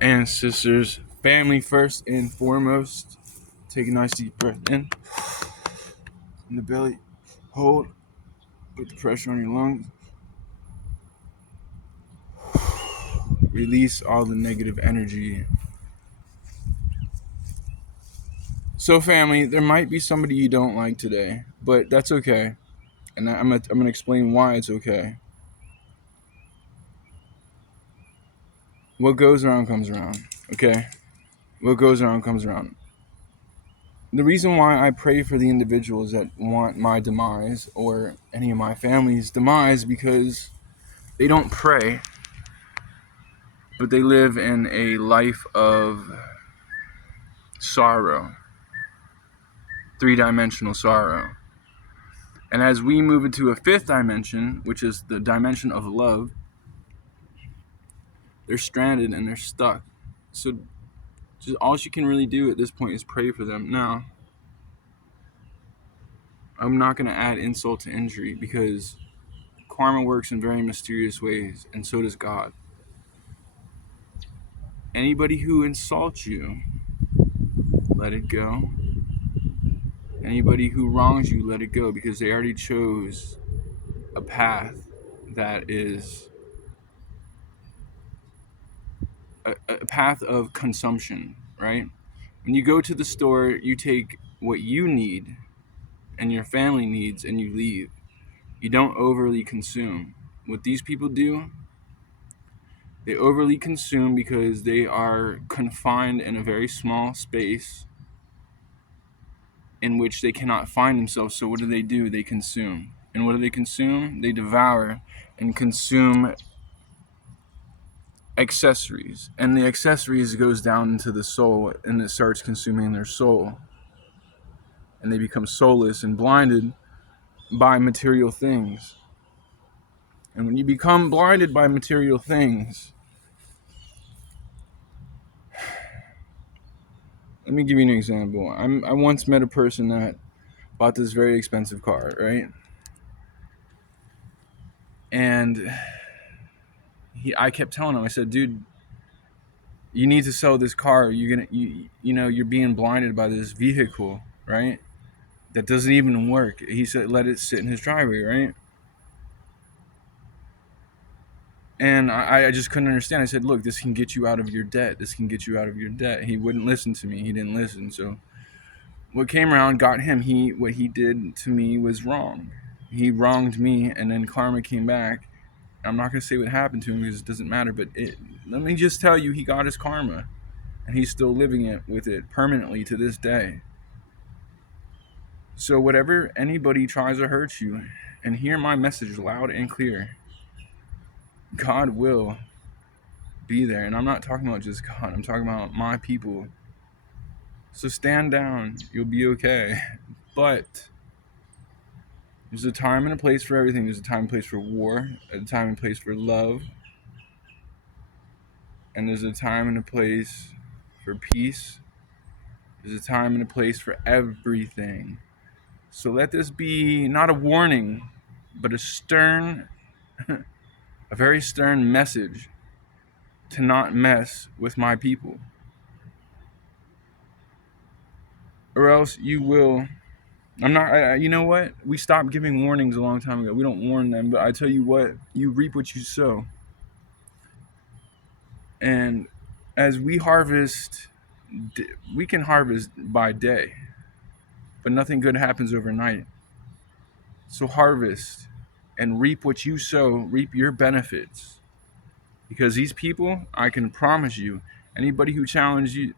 and sisters, family first and foremost. Take a nice deep breath in the belly. Hold. Put the pressure on your lungs. Release all the negative energy. So, family, there might be somebody you don't like today, but that's okay. And I'm gonna explain why it's okay. What goes around comes around. Okay? What goes around comes around. The reason why I pray for the individuals that want my demise or any of my family's demise, because they don't pray, but they live in a life of sorrow, three-dimensional sorrow. And as we move into a fifth dimension, which is the dimension of love, they're stranded and they're stuck. So just all you can really do at this point is pray for them. Now, I'm not going to add insult to injury, because karma works in very mysterious ways, and so does God. Anybody who insults you, let it go. Anybody who wrongs you, let it go, because they already chose a path that is a path of consumption, right? When you go to the store, you take what you need and your family needs and you leave. You don't overly consume. What these people do, they overly consume because they are confined in a very small space in which they cannot find themselves. So what do? They consume. And what do they consume? They devour and consume accessories. And the accessories goes down into the soul, and it starts consuming their soul. And they become soulless and blinded by material things. And when you become blinded by material things, let me give you an example. I once met a person that bought this very expensive car, right? And I kept telling him, I said, dude, you need to sell this car. You're being blinded by this vehicle, right? That doesn't even work. He said, let it sit in his driveway, right? And I just couldn't understand. I said, look, this can get you out of your debt. This can get you out of your debt. He wouldn't listen to me. He didn't listen. So what came around got him. What he did to me was wrong. He wronged me, and then karma came back. I'm not going to say what happened to him because it doesn't matter, but let me just tell you, he got his karma, and he's still living with it permanently to this day. So whatever anybody tries to hurt you, and hear my message loud and clear, God will be there. And I'm not talking about just God, I'm talking about my people. So stand down, you'll be okay. But there's a time and a place for everything. There's a time and place for war, a time and place for love, and there's a time and a place for peace. There's a time and a place for everything. So let this be not a warning, but a stern, a very stern message to not mess with my people. Or else you will. You know what? We stopped giving warnings a long time ago. We don't warn them, but I tell you what, you reap what you sow. And as we harvest, we can harvest by day, but nothing good happens overnight. So harvest and reap what you sow, reap your benefits. Because these people, I can promise you, anybody who challenges